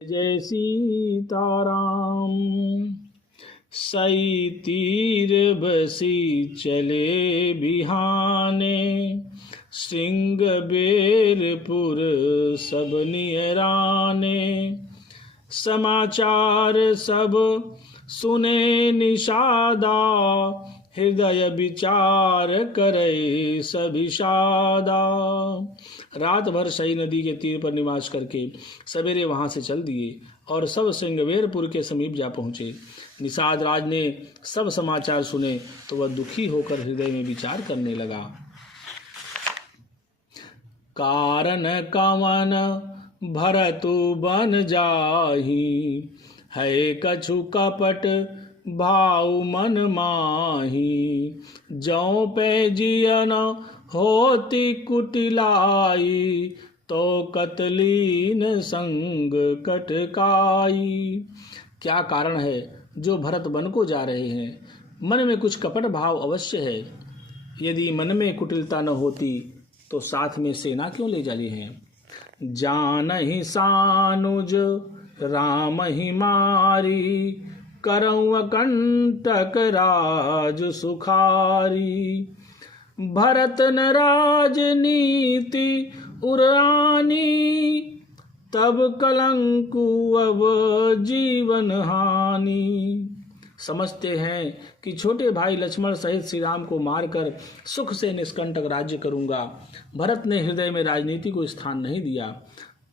जय सीताराम। सई तीर बसी चले बिहाने, सिंह बेरपुर सब नियराने। समाचार सब सुने निषादा, हृदय विचार करे सभिषादा। रात भर सई नदी के तीर पर निवास करके सवेरे वहां से चल दिए और सब सिंगवेरपुर के समीप जा पहुंचे। निषाद राज ने सब समाचार सुने तो वह दुखी होकर हृदय में विचार करने लगा। कारण कवन भरतु बन जाही, है कछु कपट भाव मन माही। जौ पे जियन होती कुटिलाई, तो कतलीन संग कटकाई। क्या कारण है जो भरत वन को जा रहे हैं? मन में कुछ कपट भाव अवश्य है। यदि मन में कुटिलता न होती तो साथ में सेना क्यों ले चले हैं? जानहि सानुज राम ही मारी, करऊँ अकंटक राज सुखारी। भरत न राजनीति उरानी, तब कलंकु अब जीवन हानि। समझते हैं कि छोटे भाई लक्ष्मण सहित श्री राम को मारकर सुख से निष्कंटक राज्य करूंगा। भरत ने हृदय में राजनीति को स्थान नहीं दिया,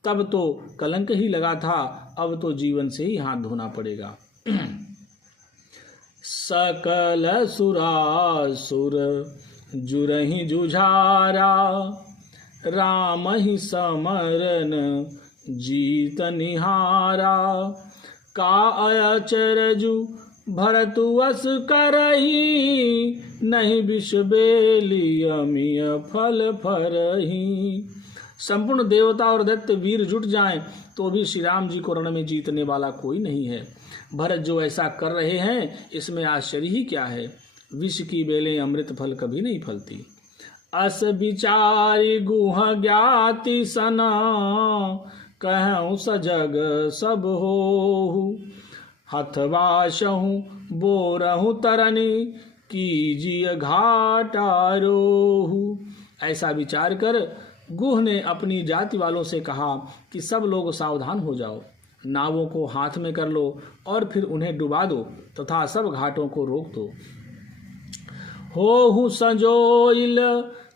तब तो कलंक ही लगा था, अब तो जीवन से ही हाथ धोना पड़ेगा। सकल सुरासुर जुरहि जुझारा, राम ही समरन जीत निहारा। का अचरजु भरतु अस करही, नहीं विष बेली अमिय फल फरही। संपूर्ण देवता और दैत्य वीर जुट जाएं तो भी श्री राम जी को रण में जीतने वाला कोई नहीं है। भरत जो ऐसा कर रहे हैं इसमें आश्चर्य ही क्या है? विष की बेलें अमृत फल कभी नहीं फलती। अस विचारी गुह ज्ञाति सना, कहूँ सजग सब होहु। हथवाशहु बोरहु तरनी, कीजिए घाटा रोहु। ऐसा विचार कर गुह ने अपनी जाति वालों से कहा कि सब लोग सावधान हो जाओ, नावों को हाथ में कर लो और फिर उन्हें डुबा दो तथा सब घाटों को रोक दो। होहु संजोइल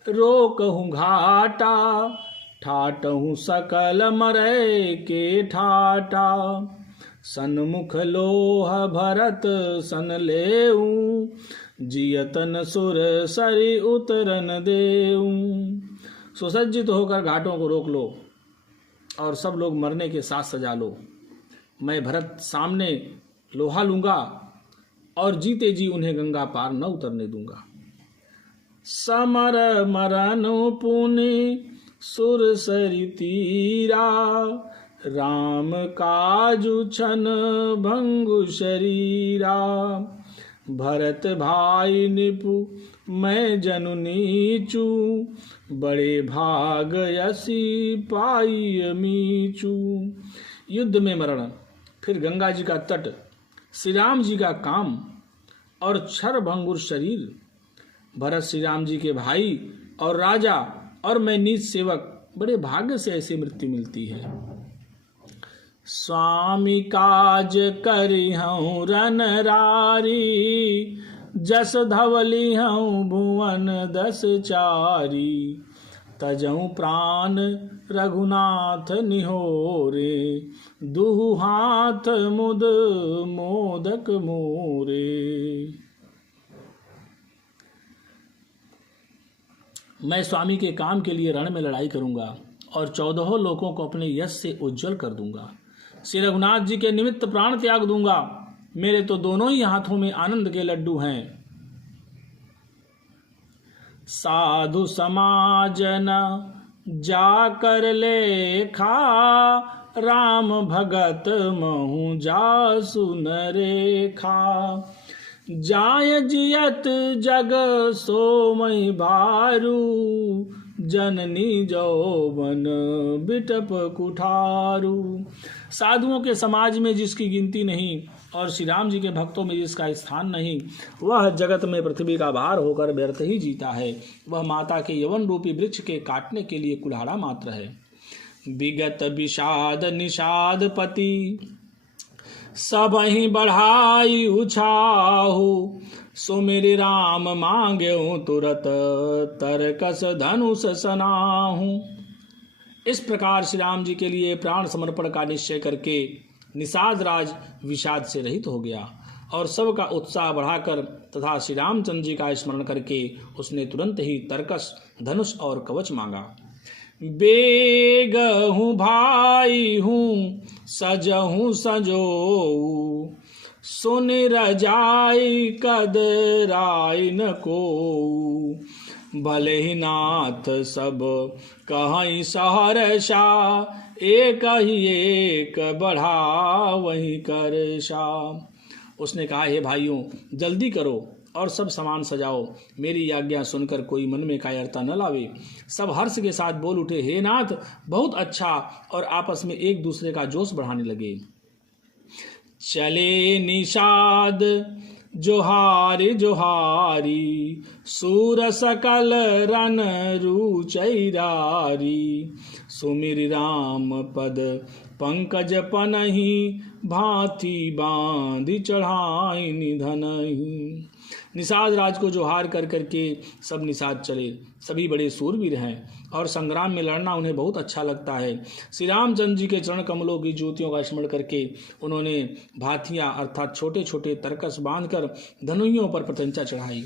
रोकहु घाटा, ठाटहु सकल मरै के ठाटा। सन्मुख लोह भरत सन लेऊ, जियतन सुर सरि उतरन देऊ। सुसज्जित होकर घाटों को रोक लो और सब लोग मरने के साथ सजा लो। मैं भरत सामने लोहा लूंगा और जीते जी उन्हें गंगा पार न उतरने दूंगा। समर मरन पुनि सुर सरि तीरा, राम काजु छन भंगु शरीरा। भरत भाई निपु मैं जनु नीचू, बड़े भाग यसी पाई मीचू। युद्ध में मरण, फिर गंगा जी का तट, श्री राम जी का काम और क्षर भंगुर शरीर। भरत श्री राम जी के भाई और राजा और मैं नीच सेवक, बड़े भाग्य से ऐसी मृत्यु मिलती है। स्वामी काज करी हूँ रन रारी, जस धवली हूँ भुवन दस चारी। तजहु प्राण रघुनाथ निहोरे, दुहु हाथ मुद मोदक मोरे। मैं स्वामी के काम के लिए रण में लड़ाई करूंगा और 14 लोगों को अपने यश से उज्जवल कर दूंगा। श्री रघुनाथ जी के निमित्त प्राण त्याग दूंगा। मेरे तो दोनों ही हाथों में आनंद के लड्डू हैं। साधु समाजन जाकर लेखा, राम भगत महु जासु नरेखा। जाय जियत जग सोमय भारू, जननी जौवन बिटप कुठारू। साधुओं के समाज में जिसकी गिनती नहीं और श्री राम जी के भक्तों में जिसका स्थान नहीं, वह जगत में पृथ्वी का भार होकर व्यर्थ ही जीता है। वह माता के यवन रूपी वृक्ष के काटने के लिए कुल्हाड़ा मात्र है। विगत विषाद निषाद पति सबहि बढ़ाई उछाहु, सुमिरि राम मांग्यो तुरत तरकस धनुष सनाहु। इस प्रकार श्री राम जी के लिए प्राण समर्पण का निश्चय करके निषाद राज विषाद से रहित हो गया और सबका उत्साह बढ़ाकर तथा श्री रामचंद्र जी का स्मरण करके उसने तुरंत ही तरकस धनुष और कवच मांगा। बेग हूँ भाई हूँ सजहूँ सजोऊ, सुन रजाई कदराई न को, भले ही नाथ सब कहीं सहरषा, एक ही एक बढ़ा वही करशा। उसने कहा, हे भाइयों जल्दी करो और सब सामान सजाओ, मेरी आज्ञा सुनकर कोई मन में कायरता न लावे। सब हर्ष के साथ बोल उठे, हे नाथ बहुत अच्छा, और आपस में एक दूसरे का जोश बढ़ाने लगे। चले निषाद जोहारी जोहारी, सूर सकल रन रुचैरारी, सुमिर राम पद पंकज पनहि, भांति बांधि चढ़ाई निधनहि। निषाद राज को जोहार कर करके सब निषाद चले। सभी बड़े सूरवीर हैं और संग्राम में लड़ना उन्हें बहुत अच्छा लगता है। श्री रामचंद्र जी के चरण कमलों की ज्योतियों का स्मरण करके उन्होंने भाथियाँ अर्थात छोटे छोटे तरकस बांधकर धनुइयों पर प्रत्यंचा चढ़ाई।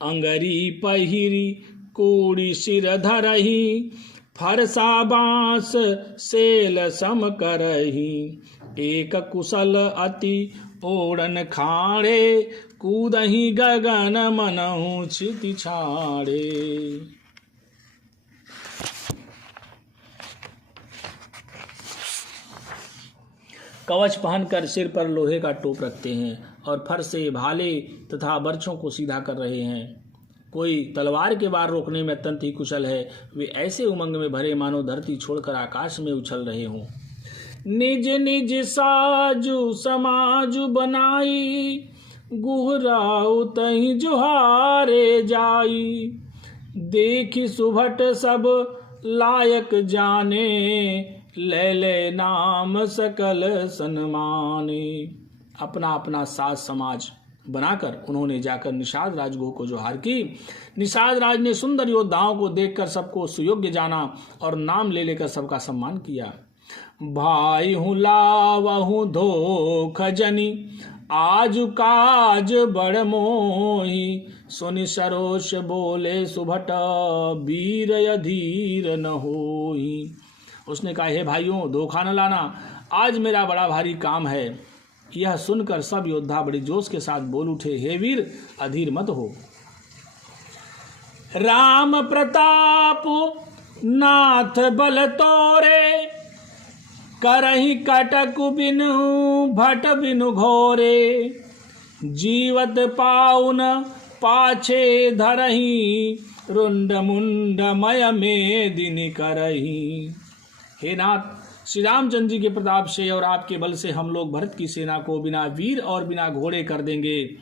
अंगरी पहिरी कोड़ी सिर धरही, फरसा बांस सेल सम करही, एक कुशल अति ओढ़न खाड़े, कूदही गगन मनहु क्षिति छाड़े। कवच पहनकर सिर पर लोहे का टोप रखते हैं और फर से भाले तथा बर्छों को सीधा कर रहे हैं। कोई तलवार के वार रोकने में अत्यंत ही कुशल है। वे ऐसे उमंग में भरे मानो धरती छोड़कर आकाश में उछल रहे हों। निज निज साजु समाजु बनाई, गुहराउ तहि जोहारे जाई, देखी सुभट सब लायक जाने, ले ले नाम सकल सन्माने। अपना अपना साज समाज बनाकर उन्होंने जाकर निषाद राजगुह को जोहार की। निषाद राज ने सुंदर योद्धाओं को देखकर सबको सुयोग्य जाना और नाम ले लेकर सबका सम्मान किया। भाई हूँ लावहूँ धोख जनी, आज काज बड़ मोही, सुनि सरोष बोले सुभट, वीर अधीर न होई। उसने कहा, हे भाइयों धोखा न लाना, आज मेरा बड़ा भारी काम है। यह सुनकर सब योद्धा बड़े जोश के साथ बोल उठे, हे वीर अधीर मत हो। राम प्रताप नाथ बल तोरे, करहि कटक बिनु भट बिनु घोरे, जीवत पाउन पाछे धरहि, रुंड मुंड मय में दिन करही। हे नाथ, श्री रामचंद्र जी के प्रताप से और आपके बल से हम लोग भरत की सेना को बिना वीर और बिना घोड़े कर देंगे।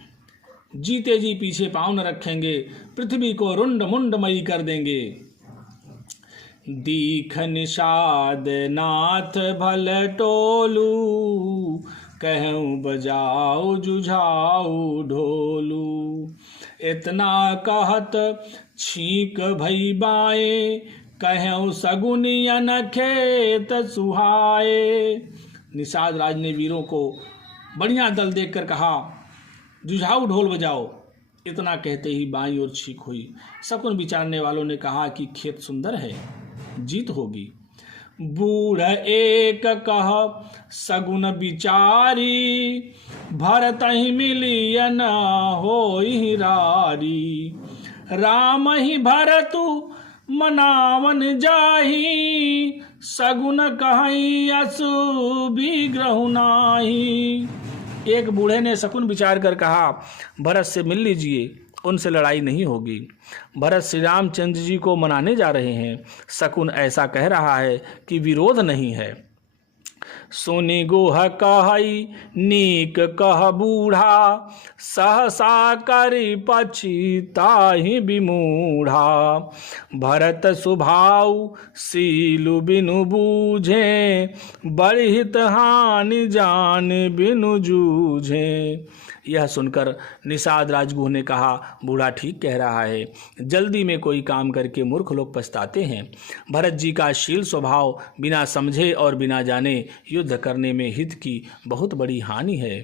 जीते जी पीछे पाँव न रखेंगे, पृथ्वी को रुंड मुंडमयी कर देंगे। दीख निषाद नाथ भल टोलू, कहूँ बजाओ जुझाऊ ढोलू। इतना कहत छीक भई बाए, कहूँ सगुनियन खेत सुहाए। निषाद राज ने वीरों को बढ़िया दल देखकर कहा, जुझाऊ ढोल बजाओ। इतना कहते ही बाईं ओर छीक हुई। शकुन विचारने वालों ने कहा कि खेत सुंदर है, जीत होगी। बूढ़ एक कह सगुन विचारी, भरत ही मिलियन होई रारी। राम ही भरतु मनावन जाही, सगुन कहीं असु विग्रह नाही। एक बूढ़े ने शकुन विचार कर कहा, भरत से मिल लीजिए उनसे लड़ाई नहीं होगी। भरत श्री रामचंद्र जी को मनाने जा रहे हैं। शकुन ऐसा कह रहा है कि विरोध नहीं है। सुनि गुह कहई नीक कह बूढ़ा, सहसा करि पछिताहि विमूढ़ा। भरत सुभाउ सीलु बिनु बूझे, बड़हित हानि जान बिनु जूझे। यह सुनकर निषाद राजगुह ने कहा, बूढ़ा ठीक कह रहा है, जल्दी में कोई काम करके मूर्ख लोग पछताते हैं। भरत जी का शील स्वभाव बिना समझे और बिना जाने युद्ध करने में हित की बहुत बड़ी हानि है।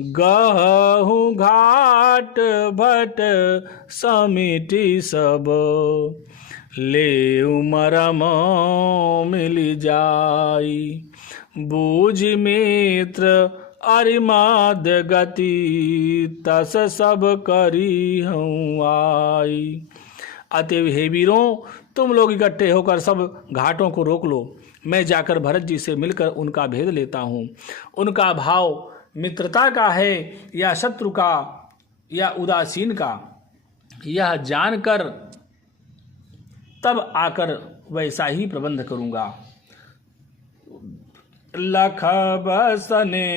गहु घाट भट समिति सब, ले मरम मिल जाई। बूझ मित्र अरिमाद गति, तस सब करी हूँ आई। अतएव हे वीरों, तुम लोग इकट्ठे होकर सब घाटों को रोक लो। मैं जाकर भरत जी से मिलकर उनका भेद लेता हूँ। उनका भाव मित्रता का है या शत्रु का या उदासीन का, यह जानकर तब आकर वैसा ही प्रबंध करूँगा। लख बसने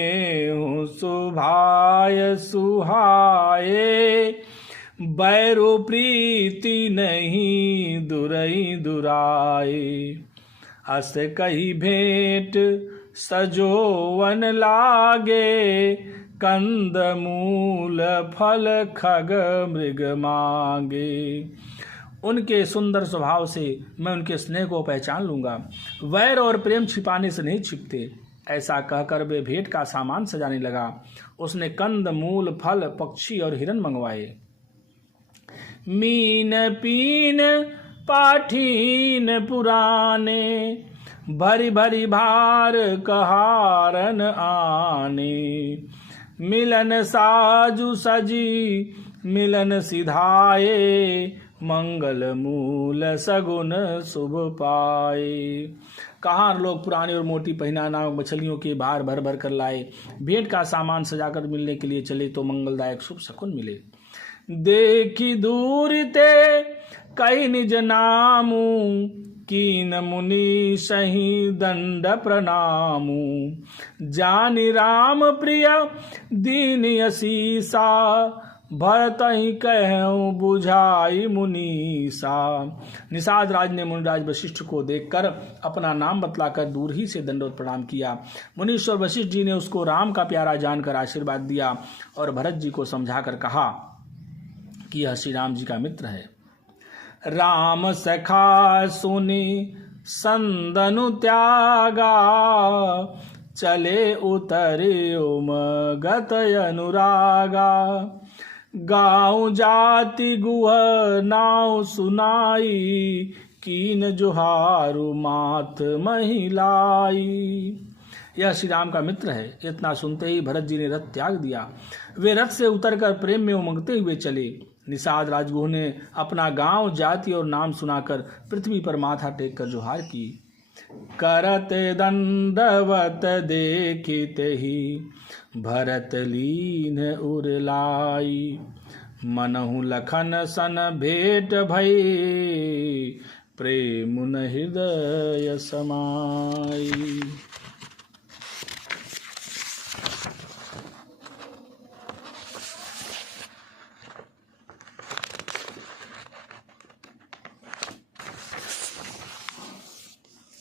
सुभाय सुहाए, बैरो प्रीति नहीं दुरई दुराए। अस कही भेंट सजोवन लागे, कंद मूल फल खग मृग मांगे। उनके सुंदर स्वभाव से मैं उनके स्नेह को पहचान लूँगा। वैर और प्रेम छिपाने से नहीं छिपते। ऐसा कहकर वे भेंट का सामान सजाने लगा। उसने कंद मूल फल पक्षी और हिरन मंगवाए। मीन पीन पाठीन पुराने, भरी भरी भार कहारन आने। मिलन साजु सजी मिलन सिधाए, मंगल मूल सगुन शुभ पाए। कहाँ लोग पुरानी और मोटी पहिना नामक मछलियों के भार भर भर कर लाए। भेंट का सामान सजाकर मिलने के लिए चले तो मंगलदायक शुभ शकुन मिले। देखी दूर ते कई निज नामू, कीन मुनि सही दंड प्रणामू। जानि राम प्रिय दीन असीसा, भरत ही कहूँ बुझाई मुनीसा। निषाद राज ने मुनिराज वशिष्ठ को देखकर अपना नाम बतलाकर दूर ही से दंडवत प्रणाम किया। मुनीश्वर वशिष्ठ जी ने उसको राम का प्यारा जानकर आशीर्वाद दिया और भरत जी को समझाकर कहा कि यह श्री राम जी का मित्र है। राम सखा सुनी संदनु त्यागा, चले उतरे उमगत अनुरागा। गाँव जाति गुह नाव सुनाई, कीन जुहारु मात महिलाई। यह श्री राम का मित्र है। इतना सुनते ही भरत जी ने रथ त्याग दिया। वे रथ से उतरकर प्रेम में उमंगते हुए चले। निषाद राजगुह ने अपना गांव जाति और नाम सुनाकर पृथ्वी पर माथा टेक कर जुहार की। करत दंडवत देखित ही, भरत लीन उरलाई। मनहु लखन सन भेंट भई, प्रेम न हृदय समाई।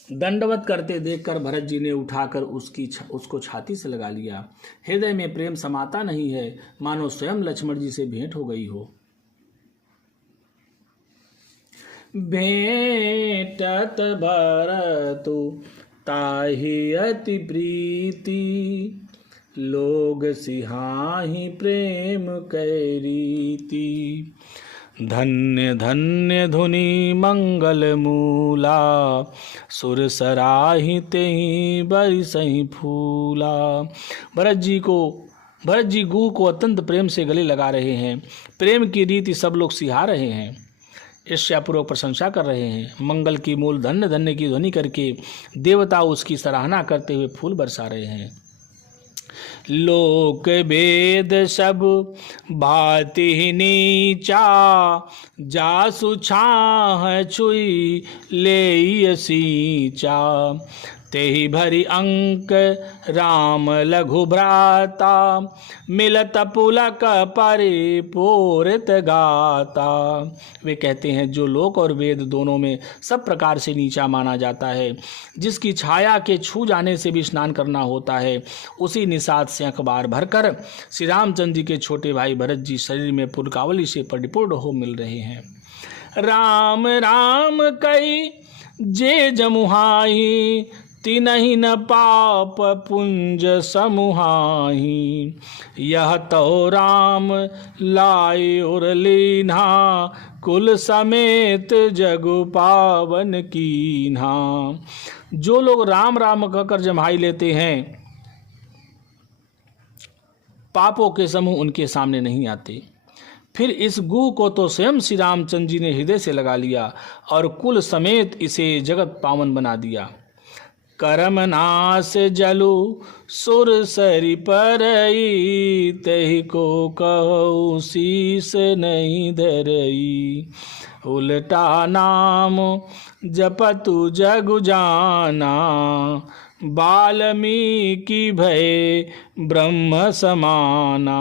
दंडवत करते देखकर भरत जी ने उठाकर उसको छाती से लगा लिया। हृदय में प्रेम समाता नहीं है, मानो स्वयं लक्ष्मण जी से भेंट हो गई हो। भेंटत भरतु ताहि अति प्रीति, लोग सिहाहि प्रेम कै रीति। धन्य धन्य धुनि मंगल मूला, सुर सराहि तेहि बरसहि फूला। भरत जी गुह को अत्यंत प्रेम से गले लगा रहे हैं। प्रेम की रीति सब लोग सिहा रहे हैं, ईर्ष्यापूर्वक प्रशंसा कर रहे हैं। मंगल की मूल धन्य धन्य की ध्वनि करके देवता उसकी सराहना करते हुए फूल बरसा रहे हैं। लोक वेद सब भाति नीचा, जासु छाह छुई ले सींचा। तेहि भरी अंक राम लघु भ्राता, मिलत पुलक परिपूरित गाता। वे कहते हैं जो लोक और वेद दोनों में सब प्रकार से नीचा माना जाता है, जिसकी छाया के छू जाने से भी स्नान करना होता है, उसी निषाद से अखबार भरकर श्री रामचंद्र जी के छोटे भाई भरत जी शरीर में पुलकावली से परिपूर्ण हो मिल रहे हैं। राम राम कई जे जमुहाई, तिनहि न पाप पुंज समुहाही। यह तो राम लाए और लीन्हा, कुल समेत जगु पावन कीन्हा। जो लोग राम राम कहकर जम्हाई लेते हैं, पापों के समूह उनके सामने नहीं आते। फिर इस गु को तो स्वयं श्री रामचंद्र जी ने हृदय से लगा लिया और कुल समेत इसे जगत पावन बना दिया। करम नाश जलु सुर सरि परई, तहि को कहु शीस नहीं धरई। उल्टा नाम जपतु जगु जाना, वाल्मीकि भय ब्रह्म समाना।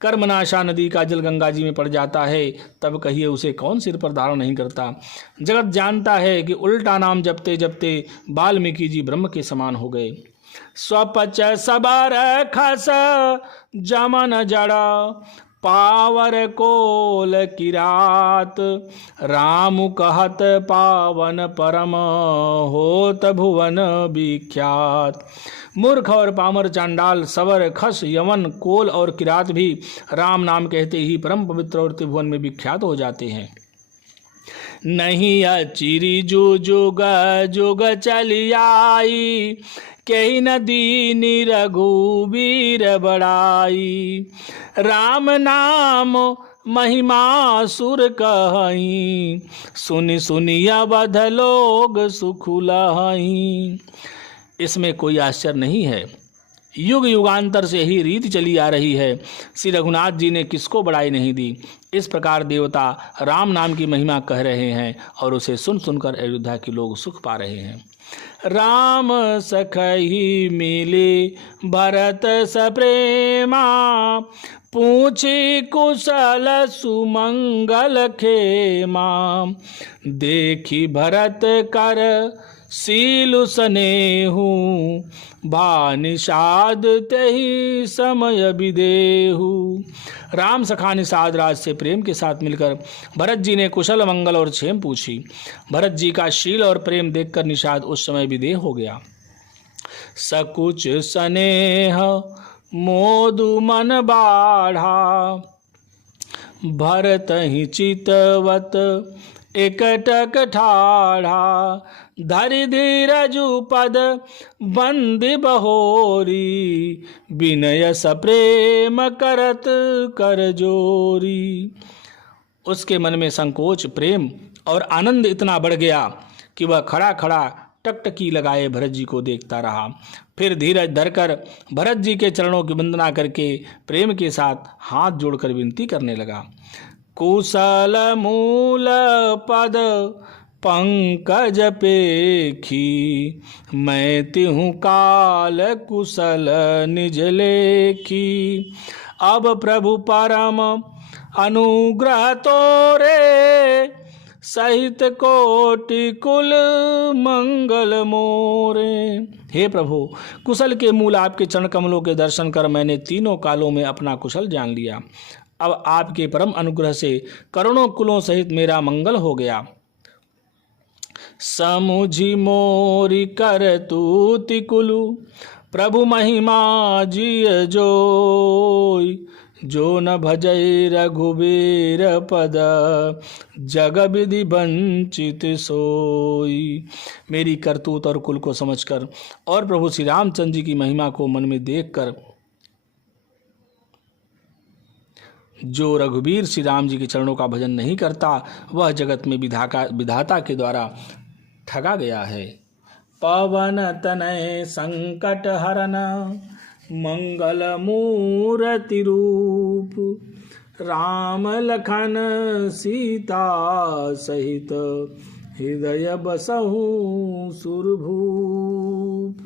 कर्मनाशा नदी का जल गंगा जी में पड़ जाता है, तब कहिए उसे कौन सिर पर धारण नहीं करता। जगत जानता है कि उल्टा नाम जपते जपते वाल्मीकि जी ब्रह्म के समान हो गए। स्वपच सबर खस जमन जड़ा, पावर कोल किरात। राम कहत पावन परम, होत भुवन विख्यात। मूर्ख और पामर, चांडाल, सवर, खस, यवन, कोल और किरात भी राम नाम कहते ही परम पवित्र और त्रिभुवन में विख्यात हो जाते हैं। नहीं अचिरी जो जुग जुग चली आई, कही न दीनी रघुवीर बड़ाई। राम नाम महिमा सुर कहीं, सुनि सुनि अवध लोग सुख लहहीं। इसमें कोई आश्चर्य नहीं है, युग युगांतर से ही रीति चली आ रही है। श्री रघुनाथ जी ने किसको बड़ाई नहीं दी। इस प्रकार देवता राम नाम की महिमा कह रहे हैं और उसे सुन सुनकर अयोध्या के लोग सुख पा रहे हैं। राम सखहि मिले भरत सप्रेमा, पूछी कुशल सुमंगल खेमा। देखी भरत कर सीलु स्नेहु, भा निषाद तेहि समय विदेहु। राम सखा निषाद राज से प्रेम के साथ मिलकर भरत जी ने कुशल मंगल और क्षेम पूछी। भरत जी का शील और प्रेम देखकर निषाद उस समय विदेह हो गया। सकुच स्नेह मोदु मन बाढ़ा, भरत ही चितवत एकटक ठाढ़ा। धरि धीरजु पद बंदी बहोरी, विनय सप्रेम करत कर जोरी। उसके मन में संकोच, प्रेम और आनंद इतना बढ़ गया कि वह खड़ा खड़ा टकटकी लगाए भरत जी को देखता रहा। फिर धीरज धरकर भरत जी के चरणों की वंदना करके प्रेम के साथ हाथ जोड़कर विनती करने लगा। कुशल मूल पद पंकज पेखी, मैं तिहु काल कुशल निज लेखी। अब प्रभु परम अनुग्रह तोरे, सहित कोटि कुल मंगल मोरे। हे प्रभु, कुशल के मूल आपके चरण कमलों के दर्शन कर मैंने तीनों कालों में अपना कुशल जान लिया। अब आपके परम अनुग्रह से करोड़ों कुलों सहित मेरा मंगल हो गया। समुझी मोरी कर तूति कुलु, प्रभु महिमा जिय जोई। जो न भजई रघुबीर पद, जग विधि वंचित सोई। मेरी करतूत और कुल को समझकर और प्रभु श्री रामचंद्र जी की महिमा को मन में देखकर जो रघुबीर श्री राम जी के चरणों का भजन नहीं करता, वह जगत में विधाता के द्वारा ठगा गया है। पवन तनय संकट हरन, मंगल मूर्ति रूप, राम लखन सीता सहित, हृदय बसहु सुरभूप।